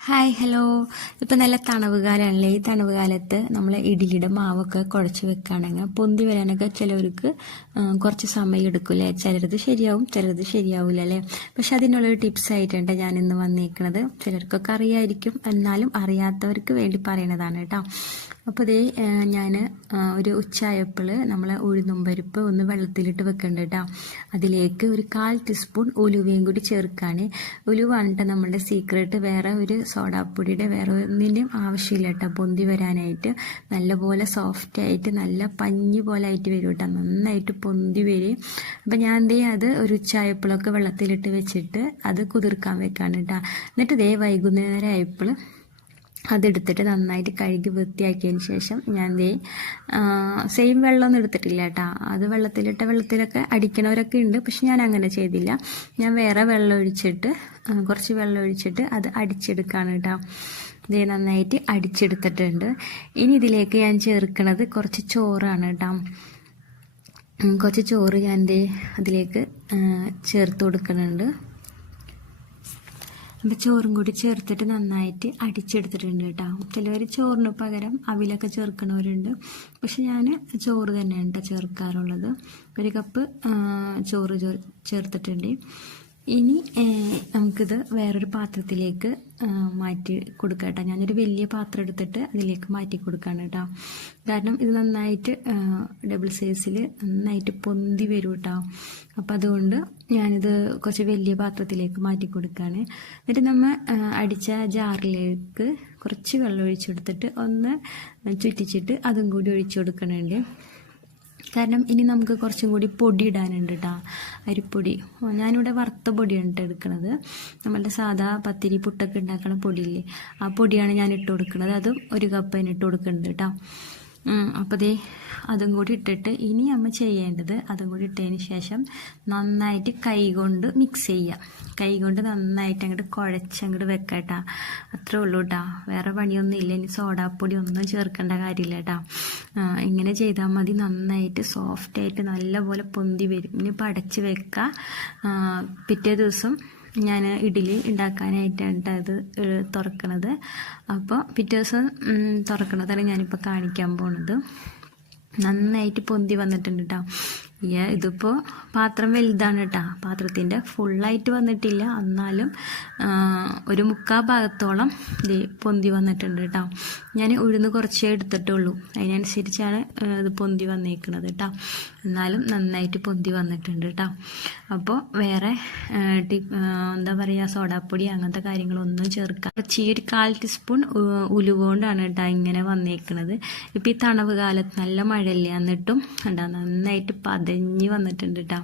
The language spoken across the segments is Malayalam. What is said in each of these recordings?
ഹായ് ഹലോ ഇപ്പം നല്ല തണവ് കാലമാണല്ലേ ഈ തണവ് കാലത്ത് നമ്മൾ ഇഡ്ഡലിയുടെ മാവൊക്കെ കുഴച്ച് വെക്കുകയാണെങ്കിൽ പൊന്തി വരാനൊക്കെ ചിലവർക്ക് കുറച്ച് സമയം എടുക്കില്ലേ? ചിലരത് ശരിയാവും ചിലരത് ശരിയാവില്ല അല്ലേ പക്ഷെ അതിനുള്ളൊരു ടിപ്സ് ആയിട്ടുണ്ട് ഞാൻ ഇന്ന് വന്നേക്കുന്നത് ചിലർക്കൊക്കെ അറിയായിരിക്കും. എന്നാലും അറിയാത്തവർക്ക് വേണ്ടി പറയണതാണ് കേട്ടോ. അപ്പോൾ ഇതേ ഞാൻ ഒരു ഉച്ചയായപ്പോൾ നമ്മൾ ഉഴുന്നും പരിപ്പ് ഒന്ന് വെള്ളത്തിലിട്ട് വെക്കേണ്ട കേട്ടോ അതിലേക്ക് ഒരു കാൽ ടീസ്പൂൺ ഉലുവയും കൂടി ചേർക്കാണ് ഉലുവാണ് കേട്ടോ നമ്മളുടെ സീക്രട്ട് വേറെ ഒരു സോഡാപ്പൊടിയുടെ വേറെ ഒന്നിന്റെയും ആവശ്യമില്ല കേട്ടോ പൊന്തി വരാനായിട്ട് നല്ലപോലെ സോഫ്റ്റ് ആയിട്ട് നല്ല പഞ്ഞി പോലെ ആയിട്ട് വരും കേട്ടോ നന്നായിട്ട് പൊന്തി വരും. അപ്പം ഞാൻ എന്തേ അത് ഒരു ഉച്ചയായപ്പോഴൊക്കെ വെള്ളത്തിലിട്ട് വെച്ചിട്ട് അത് കുതിർക്കാൻ വെക്കാണ് കേട്ടോ എന്നിട്ട് ഇതേ വൈകുന്നേരം ആയപ്പോൾ അതെടുത്തിട്ട് നന്നായിട്ട് കഴുകി വൃത്തിയാക്കിയതിന് ശേഷം ഞാൻ ദേ സെയിം വെള്ളമൊന്നും എടുത്തിട്ടില്ല കേട്ടോ അത് വെള്ളത്തിലിട്ട വെള്ളത്തിലൊക്കെ അടിക്കണവരൊക്കെ ഉണ്ട് പക്ഷെ ഞാൻ അങ്ങനെ ചെയ്തില്ല. ഞാൻ വേറെ വെള്ളം ഒഴിച്ചിട്ട് കുറച്ച് വെള്ളം ഒഴിച്ചിട്ട് അത് അടിച്ചെടുക്കുകയാണ് കേട്ടോ ഇതേ നന്നായിട്ട് അടിച്ചെടുത്തിട്ടുണ്ട്. ഇനി ഇതിലേക്ക് ഞാൻ ചേർക്കുന്നത് കുറച്ച് ചോറാണ് കേട്ടോ കുറച്ച് ചോറ് ഞാൻ ദേ അതിലേക്ക് ചേർത്ത് കൊടുക്കുന്നുണ്ട്. അപ്പം ചോറും കൂടി ചേർത്തിട്ട് നന്നായിട്ട് അടിച്ചെടുത്തിട്ടുണ്ട് കേട്ടോ. ചിലവർ ചോറിന് പകരം അവിലൊക്കെ ചേർക്കണവരുണ്ട്. പക്ഷെ ഞാൻ ചോറ് തന്നെയാണ് കേട്ടോ ചേർക്കാറുള്ളത്. ഒരു കപ്പ് ചോറ് ചേർ- ചേർത്തിട്ടുണ്ട്. ഇനി നമുക്കിത് വേറൊരു പാത്രത്തിലേക്ക് മാറ്റി കൊടുക്കാം കേട്ടോ. ഞാനൊരു വലിയ പാത്രം എടുത്തിട്ട് അതിലേക്ക് മാറ്റി കൊടുക്കുകയാണ് കേട്ടോ. കാരണം ഇത് നന്നായിട്ട് ഡബിൾ സൈസിൽ നന്നായിട്ട് പൊന്തി വരും കേട്ടോ. അപ്പം അതുകൊണ്ട് ഞാനിത് കുറച്ച് വലിയ പാത്രത്തിലേക്ക് മാറ്റി കൊടുക്കുകയാണ് എന്നിട്ട് നമ്മൾ അടിച്ച ജാറിലേക്ക് കുറച്ച് വെള്ളം ഒഴിച്ചെടുത്തിട്ട് ഒന്ന് ചുറ്റിച്ചിട്ട് അതും കൂടി ഒഴിച്ചു കൊടുക്കണുണ്ട്. കാരണം ഇനി നമുക്ക് കുറച്ചും കൂടി പൊടി ഇടാനുണ്ട് കേട്ടോ അരിപ്പൊടി ഞാനിവിടെ വറുത്ത പൊടിയാണ് കേട്ടോ എടുക്കുന്നത് നമ്മളുടെ സാധാ പത്തിരി പുട്ടൊക്കെ ഉണ്ടാക്കുന്ന പൊടിയില്ലേ ആ പൊടിയാണ് ഞാൻ ഇട്ട് കൊടുക്കുന്നത് അതും ഒരു കപ്പ് അതിന് ഇട്ട് കൊടുക്കുന്നുണ്ട് കേട്ടോ അപ്പോൾ ദേ അതും കൂടി ഇട്ടിട്ട് ഇനി അമ്മ ചെയ്യേണ്ടത് അതും കൂടി ഇട്ടതിന് ശേഷം നന്നായിട്ട് കൈകൊണ്ട് മിക്സ് ചെയ്യുക കൈ കൊണ്ട് നന്നായിട്ട് അങ്ങോട്ട് കുഴച്ചങ്ങോട്ട് വെക്കുക കേട്ടോ അത്രേ ഉള്ളൂ കേട്ടോ വേറെ പണിയൊന്നും ഇല്ല. ഇനി സോഡാപ്പൊടി ഒന്നും ചേർക്കേണ്ട കാര്യമില്ല കേട്ടോ ഇങ്ങനെ ചെയ്താൽ മതി. നന്നായിട്ട് സോഫ്റ്റായിട്ട് നല്ലപോലെ പൊന്തി വരും. ഇനി പടച്ച് വെക്കുക പിറ്റേ ദിവസം ഞാൻ ഇഡ്ഡലി ഉണ്ടാക്കാനായിട്ടാണ് അത് തുറക്കണത്. അപ്പോൾ പിറ്റേ ദിവസം തുറക്കണതാണ് ഞാനിപ്പോൾ കാണിക്കാൻ പോണത്. നന്നായിട്ട് പൊന്തി വന്നിട്ടുണ്ട് കേട്ടോ ഇതിപ്പോൾ പാത്രം വലുതാണ് കേട്ടോ പാത്രത്തിന്റെ ഫുള്ളായിട്ട് വന്നിട്ടില്ല. എന്നാലും ഒരു മുക്കാ ഭാഗത്തോളം ഇത് പൊന്തി വന്നിട്ടുണ്ട് കേട്ടോ ഞാൻ ഉഴുന്ന് കുറച്ചേ എടുത്തിട്ടുള്ളൂ. അതിനനുസരിച്ചാണ് ഇത് പൊന്തി വന്നേക്കുന്നത് കേട്ടോ എന്നാലും നന്നായിട്ട് പൊന്തി വന്നിട്ടുണ്ട് കേട്ടോ അപ്പോൾ വേറെ എന്താ പറയുക സോഡാപ്പൊടി അങ്ങനത്തെ കാര്യങ്ങളൊന്നും ചേർക്കാം കുറച്ച് ഒരു കാൽ ടീസ്പൂൺ ഉലുവ കൊണ്ടാണ് കേട്ടോ ഇങ്ങനെ വന്നേക്കുന്നത് ഇപ്പോൾ ഈ തണവ് കാലത്ത് നല്ല മഴയില്ല എന്നിട്ടും കേട്ടോ നന്നായിട്ട് പതഞ്ഞ് വന്നിട്ടുണ്ട് കേട്ടോ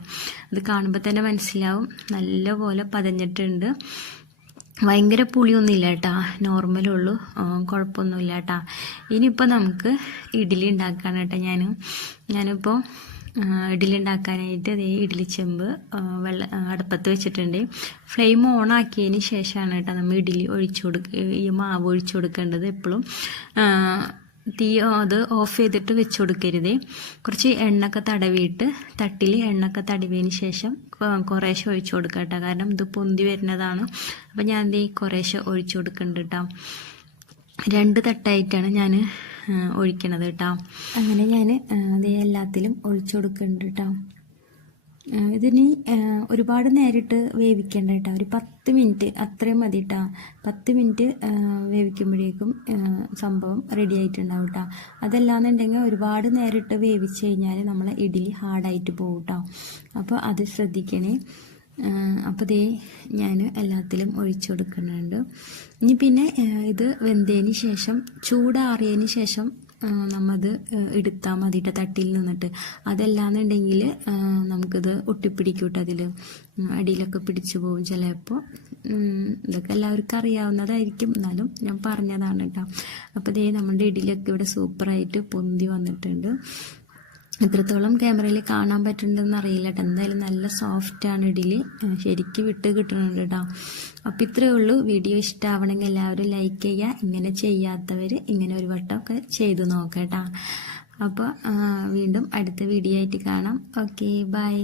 അത് കാണുമ്പോൾ തന്നെ മനസ്സിലാവും. നല്ലപോലെ പതഞ്ഞിട്ടുണ്ട്. ഭയങ്കര പുളിയൊന്നുമില്ല കേട്ടാ നോർമലുള്ളൂ കുഴപ്പമൊന്നുമില്ല കേട്ടാ ഇനിയിപ്പോൾ നമുക്ക് ഇഡ്ഡലി ഉണ്ടാക്കാണ് കേട്ടോ ഞാൻ ഞാനിപ്പോൾ ഇഡ്ഡലി ഉണ്ടാക്കാനായിട്ട് ദേ ഇഡ്ഡലി ചെമ്പ് വെള്ള അടുപ്പത്ത് വെച്ചിട്ടുണ്ട്. ഫ്ലെയിം ഓൺ ആക്കിയതിന് ശേഷമാണ് കേട്ടോ നമ്മൾ ഇഡ്ഡലി ഒഴിച്ചു കൊടുക്കുക ഈ മാവ് ഒഴിച്ചു കൊടുക്കേണ്ടത് എപ്പോഴും തീ അത് ഓഫ് ചെയ്തിട്ട് വെച്ച് കൊടുക്കരുതേ. കുറച്ച് എണ്ണൊക്കെ തടവിയിട്ട് തട്ടിൽ എണ്ണൊക്കെ തടവിയതിന് ശേഷം കുറേശ്ശെ ഒഴിച്ചു കൊടുക്കുക കേട്ടോ കാരണം ഇത് പൊന്തി വരുന്നതാണ്. അപ്പം ഞാൻ ഈ കുറേശ്ശെ ഒഴിച്ചു കൊടുക്കുന്നുണ്ട് കേട്ടോ രണ്ട് തട്ടായിട്ടാണ് ഞാൻ ഒഴിക്കണത് കേട്ടോ അങ്ങനെ ഞാൻ അത് എല്ലാത്തിലും ഒഴിച്ചു കൊടുക്കുന്നുണ്ട് കേട്ടോ ഇതിനി ഒരുപാട് നേരിട്ട് വേവിക്കേണ്ട കേട്ടോ. ഒരു പത്ത് മിനിറ്റ് അത്രയും മതി കേട്ടോ പത്ത് മിനിറ്റ് വേവിക്കുമ്പോഴേക്കും സംഭവം റെഡി ആയിട്ടുണ്ടാവും കേട്ടോ അതല്ലാന്നുണ്ടെങ്കിൽ ഒരുപാട് നേരിട്ട് വേവിച്ച് കഴിഞ്ഞാൽ നമ്മളെ ഇഡ്ഡലി ഹാർഡായിട്ട് പോകും കേട്ടോ അപ്പോൾ അത് ശ്രദ്ധിക്കണേ. അപ്പോൾ ദേ ഞാൻ എല്ലാത്തിലും ഒഴിച്ചു കൊടുക്കുന്നുണ്ട്. ഇനി പിന്നെ ഇത് വെന്തതിന് ശേഷം ചൂടാറിയതിന് ശേഷം നമ്മത് എടുത്താൽ മതിയിട്ട് തട്ടിൽ നിന്നിട്ട്. അതല്ലാന്നുണ്ടെങ്കിൽ നമുക്കിത് ഒട്ടിപ്പിടിക്കൂട്ട് അതിൽ അടിയിലൊക്കെ പിടിച്ചു പോകും ചിലപ്പോൾ ഇതൊക്കെ എല്ലാവർക്കും അറിയാവുന്നതായിരിക്കും. എന്നാലും ഞാൻ പറഞ്ഞതാണ് കേട്ടോ അപ്പോൾ ദേ നമ്മുടെ ഇടിയിലൊക്കെ ഇവിടെ സൂപ്പറായിട്ട് പൊന്തി വന്നിട്ടുണ്ട്. എത്രത്തോളം ക്യാമറയിൽ കാണാൻ പറ്റുന്നുണ്ടെന്ന് അറിയില്ല കേട്ടോ എന്തായാലും നല്ല സോഫ്റ്റാണ് ഏഹ് ശരിക്കും വിട്ട് കിട്ടുന്നുണ്ട് കേട്ടോ അപ്പം ഇത്രയേ ഉള്ളൂ. വീഡിയോ ഇഷ്ടമാവണമെങ്കിൽ എല്ലാവരും ലൈക്ക് ചെയ്യുക. ഇങ്ങനെ ചെയ്യാത്തവർ ഇങ്ങനെ ഒരു വട്ടമൊക്കെ ചെയ്തു നോക്കാം കേട്ടോ അപ്പോൾ വീണ്ടും അടുത്ത വീഡിയോ ആയിട്ട് കാണാം. Okay bye